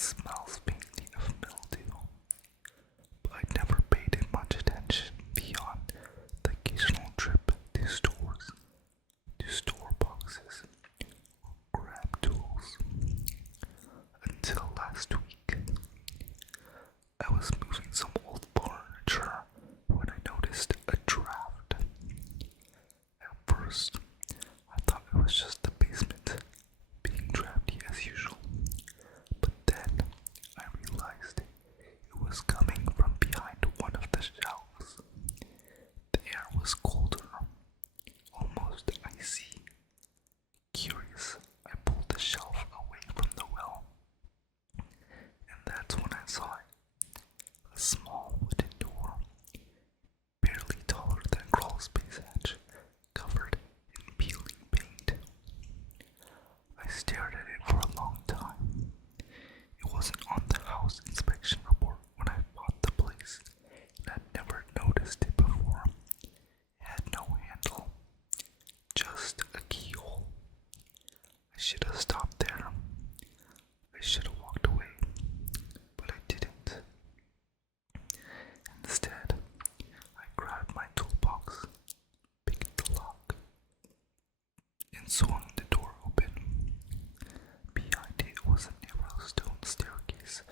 smells faintly of mildew, but I never paid it much attention beyond the occasional trip to stores, to store boxes, or grab tools. Until last week, I was moving some old furniture when I noticed a draft. At first, I thought it was just the basement being drafty as usual, but then I realized it was coming from behind one of the shelves. The air was colder, almost icy. Curious, I pulled the shelf away from the well, and that's when I saw it. A small wooden door, barely taller than crawl space hatch, covered in peeling paint. I stared at it for a long time. It wasn't on the house inspection report when I bought the place, and I'd never noticed it before. It had no handle, just a keyhole. I should have stopped there. I should have walked away, but I didn't. Instead, I grabbed my toolbox, picked the lock, and swung the door open. Behind it was a narrow stone staircase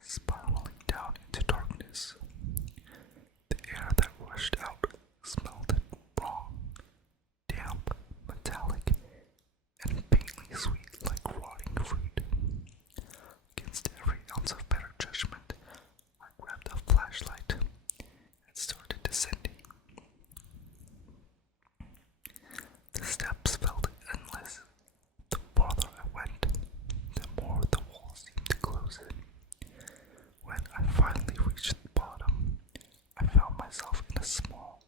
spiraling down into darkness. The air that rushed out smelled wrong, damp, metallic, and faintly sweet like rotting fruit. Against every ounce of better judgment, I grabbed a flashlight and started descending. The steps felt endless. The farther I went, the more the walls seemed to close in. When I finally reached the bottom, I found myself in a small,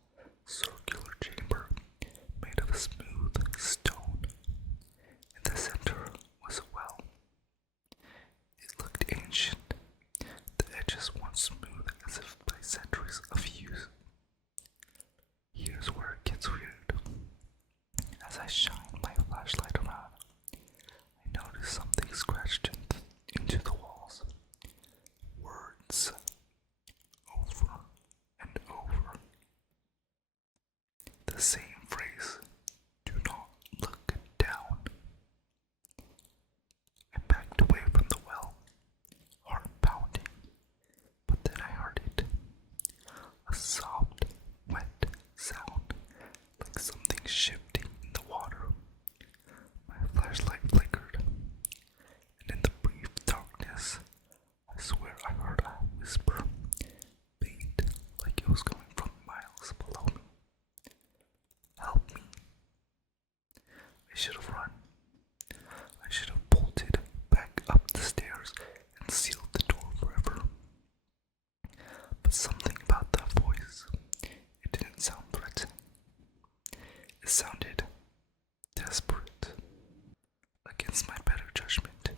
circular chamber made of smooth stone. In the center was a well. It looked ancient. The edges weren't smooth as if by centuries of use. Here's where it gets weird. As I shined my flashlight around, I noticed something scratched into the walls. Words. Over and over. The same phrase. Do not look down. I backed away from the well, heart pounding, but then I heard it. A soft, wet sound, like something shifting in the water. My flashlight flickered, and in the brief darkness, I swear I heard a whisper, faint, like it was coming from miles below me. Help me. I should have run. I should have bolted back up the stairs and sealed the door forever. But something about that voice, it didn't sound threatening. It sounded desperate. Against my better judgment,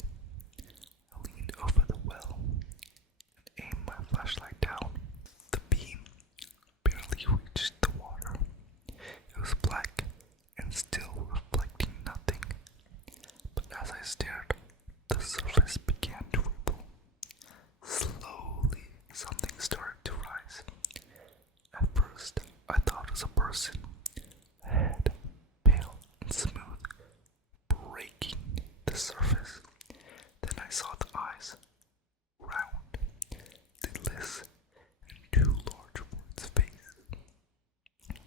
I leaned over the well and aimed my flashlight down. The beam barely reached the water. It was black and still reflecting nothing. But as I stared, the surface began to ripple. Slowly, something started to rise. At first, I thought it was a person, head pale and smooth, breaking the surface. Then I saw the eyes, round, lidless, and too large for its face.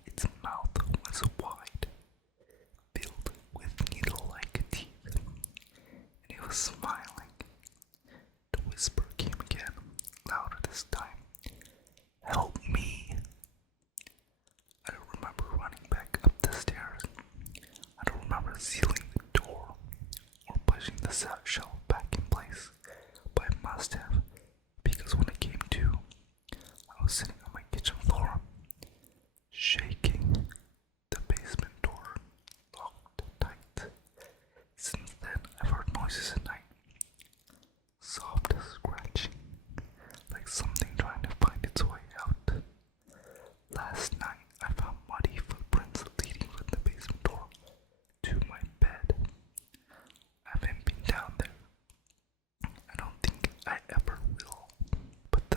Its mouth was wide, filled with needle-like teeth, and it was smiling. The whisper came again, louder this time. Help me. I don't remember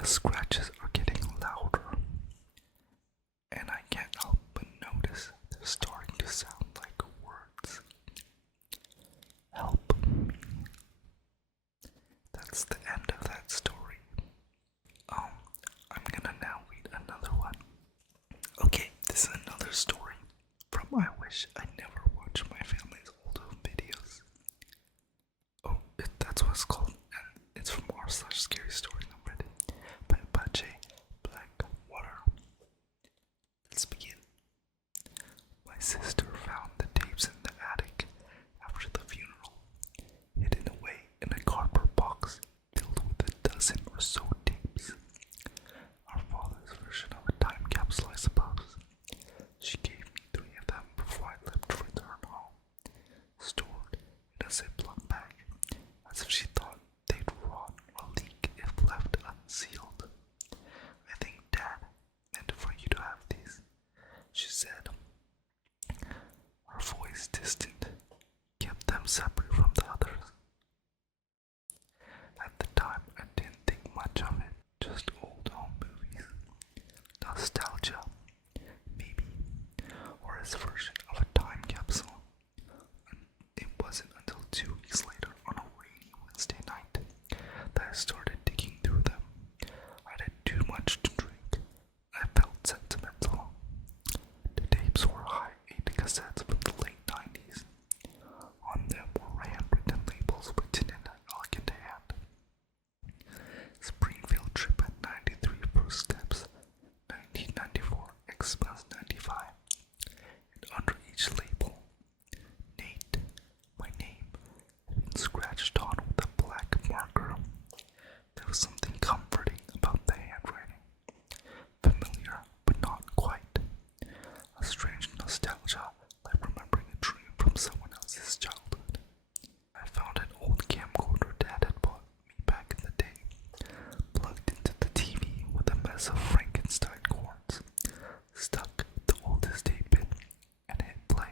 The scratches are getting louder, and I can't help but notice they're starting to sound like words. Help me. That's the end of that story. I'm gonna now read another one. Okay, this is another story from I Wish I Never Watched My Family's Old Home Videos. Oh, that's what it's called, and it's from r/scary story on Reddit by Apache Blackwater. Let's begin. My sister found the tapes in the attic after the funeral, hidden away in a cardboard box filled with a dozen or so tapes. Our father's version of a time capsule, I suppose. She gave me 3 of them before I left to return home, stored in a Ziploc bag, as if she thought they'd rot or leak if left unsealed. I think Dad meant for you to have these, she said. Her voice distant, kept them separate from the others. At the time, I didn't think much of it, just old home movies, nostalgia, maybe, or his version of a time capsule. And it wasn't until 2 weeks later on a rainy Wednesday night that I started digging through them. I'd had too much to drink. I felt sentimental. The tapes were high-8 cassettes from the late 90s. On them were handwritten labels written in an elegant hand. Springfield trip at 93 First Steps, 1994 Xmas 95. And under each label, Nate, my name, had been scratched on with a black marker. There was something comforting about the handwriting. Familiar, but not quite. A strange nostalgia, like remembering a dream from someone else's childhood. I found an old camcorder Dad had bought me back in the day, plugged into the TV with a mess of Frankenstein cords, stuck the oldest tape in, and hit play.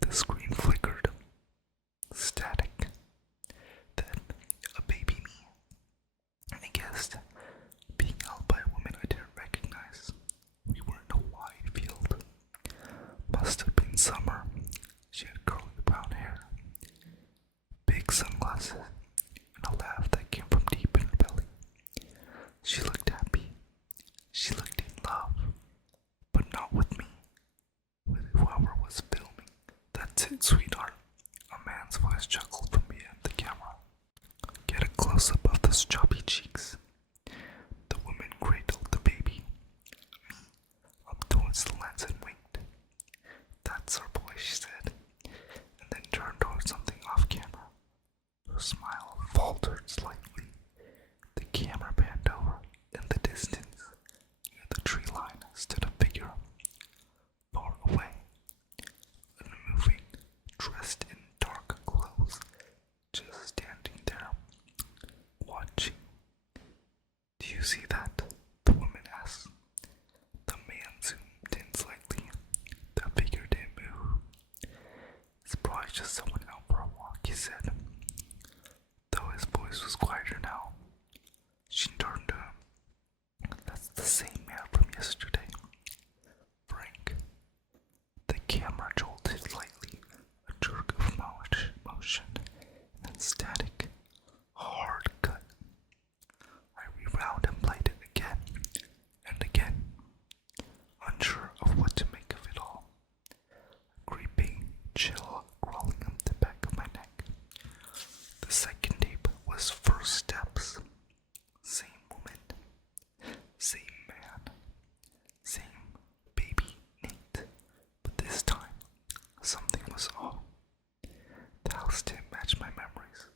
The screen flickered. Static. Then, a baby me. I guessed, being held by a woman I didn't recognize. We were in a wide field. Must have been summer. She had curly brown hair, big sunglasses, and a laugh that came from deep in her belly. She looked happy. She looked in love, but not with me, with whoever was filming. That's it, sweetheart. A man's voice chuckled from behind the camera. Get a close-up of those chubby cheeks. The woman cradled the baby, me, up towards the lens and winked. That's our boy, she said, and then turned towards something off camera. Her smile faltered slightly. The camera panned over. In the distance, near the tree line, stood a figure. Far away, unmoving, dressed in dark clothes, just standing there, watching. Do you see that? The woman asked. The man zoomed in slightly. The figure didn't move. It's probably just someone out for a walk, he said. Though his voice was quieter now. She turned to him. That's the same man from yesterday. Frank. The camera jolted slightly, a jerk of motion, and then static. Hard cut. I rewound and played it again and again, unsure of what to make of it all. A creeping chill crawling up the back of my neck. The second tape was First Steps. Same woman, same man, same baby Nate, but this time something was off. The house didn't match my memories.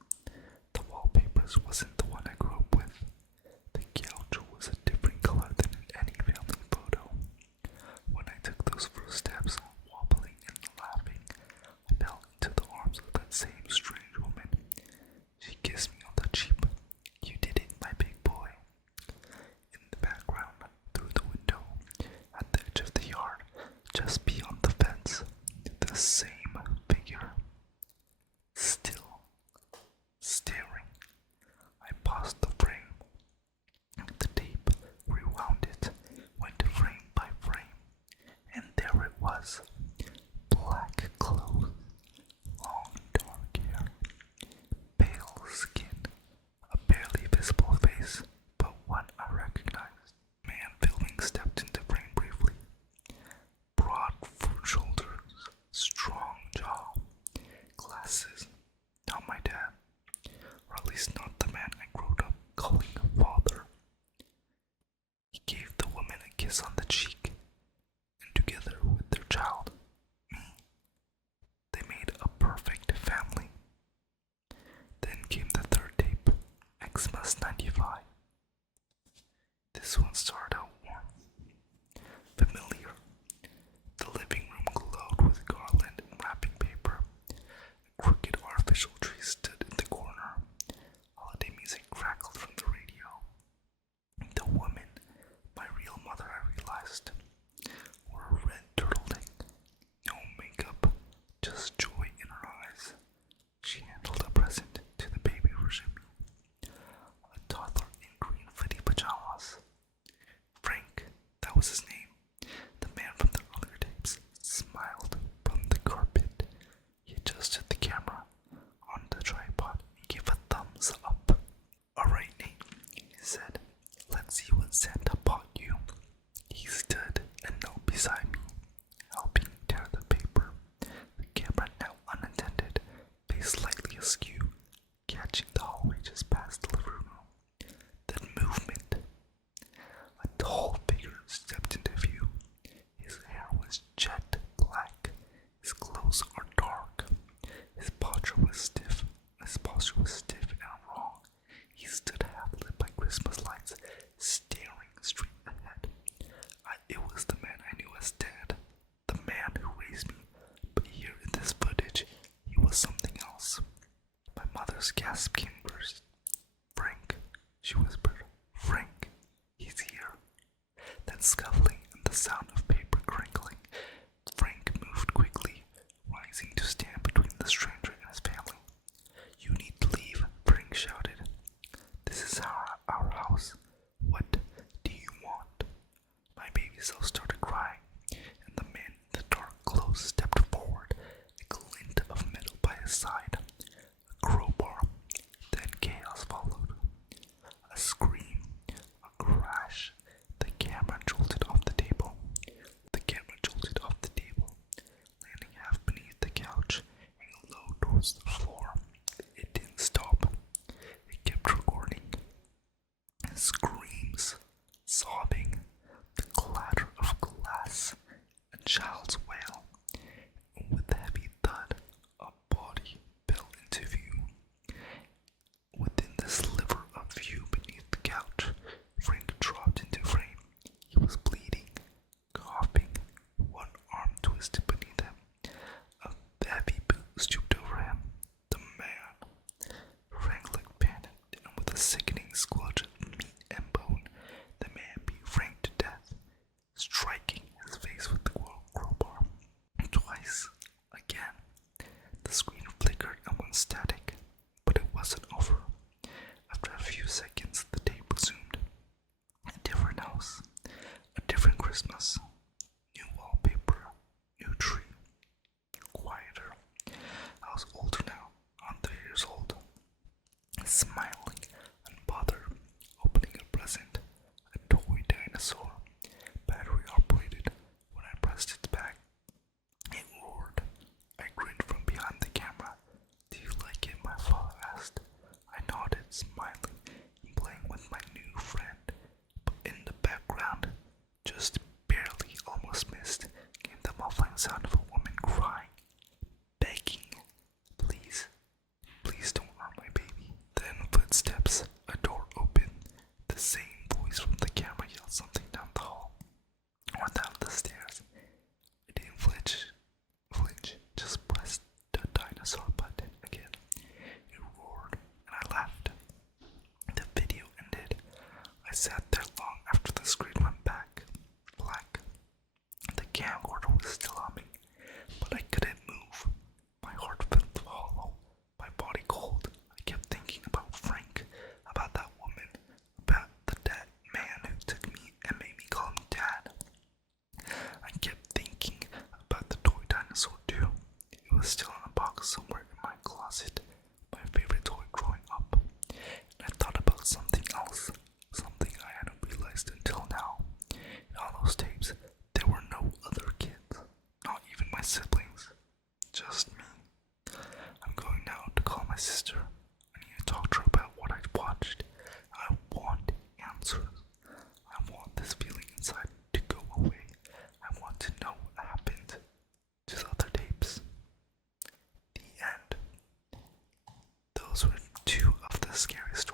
The wallpapers wasn't the one I grew up with. The couch was a different color than in any family photo. When I took those first steps, wobbling and laughing, I fell into the arms of that same strange woman. She kissed me on the cheek. You did it, my big boy. In the background, through the window, at the edge of the yard, just beyond the fence, the same figure. Still staring. I was. Black clothes, long dark hair, pale skin, a barely visible face, but one I recognized. Man filming stepped into frame briefly. Broad shoulders, strong jaw, glasses. Not my dad, or at least not the man I grew up calling a father. He gave the woman a kiss on the cheek, and together with their child, me, they made a perfect family. Then came the third tape, Xmas 95. This one started out warm, familiar. The living room glowed with garland and wrapping paper. A crooked artificial tree stood in the corner. Holiday music crackled from the radio. The woman, my real mother, I realized, wore a red turtleneck, no makeup, just joy in her eyes. She handled a present to the baby version, a toddler in green footy pajamas. Frank, that was his name, the man from the earlier tapes, smiled from the carpet. He adjusted the camera on the tripod and gave a thumbs up. "Alright, Nate," he said, "let's see what Santa bought you." He stood and knelt beside me, helping tear the paper. The camera, now unattended, faced slightly askew, catching the hallway just past the living room. Then movement. A tall figure stepped into view. His hair was jet black. His clothes are dark. His posture was stiff. And wrong. He stood half lit by Christmas lights, staring straight ahead. It was the man I knew as Dad, the man who raised me. But here in this footage, he was something else. My mother's gasp came first. "Frank," she whispered. "Frank, he's here." Then scuffling and the sound of paper crinkling. Frank moved quickly, rising to stand between the stranger and his family. "You need to leave," Frank shouted. "This is our house. What do you want?" My baby self started crying, and the man in the dark clothes stepped forward, a glint of metal by his side. A crowbar. Then chaos followed. A scream, a crash. The camera jolted off the table. Landing half beneath the couch and low towards the floor. It didn't stop. It kept recording. Screams, sobbing, the clatter of glass, a child's wail. And with a heavy thud, a body fell into view. Within the sliver of view beneath the couch, Frank dropped into frame. He was bleeding, coughing, one arm twisted beneath him. A heavy boot stooped over him. The man. Frank looked panicked, and with a sickening squelch of meat and bone, the man beat Frank to death, striking his face with the crowbar. Twice. Again. The screen flickered and went static, but it wasn't over. After a few seconds, the tape resumed. A different house, a different Christmas, new wallpaper, new tree, quieter. I was older now, I'm 3 years old, smiling, unbothered, opening a present, a toy dinosaur, battery operated. When I pressed its back, it roared. I grinned from behind the camera. "Do you like it?" my father asked. I nodded, smiling and playing with my new friend. But in the background, just barely, almost missed, came the muffling sound of a woman crying, begging, "Please, please don't hurt my baby." Then footsteps, a door opened. The same voice from the camera yelled something down the hall or down the stairs. I didn't flinch, just pressed the dinosaur button again. It roared, and I laughed. The video ended. I sat there long after the screen went black. The camcorder was still humming, but I couldn't move. My heart felt hollow, my body cold. I kept thinking about Frank, about that woman, about the dead man who took me and made me call him Dad. I kept thinking about scariest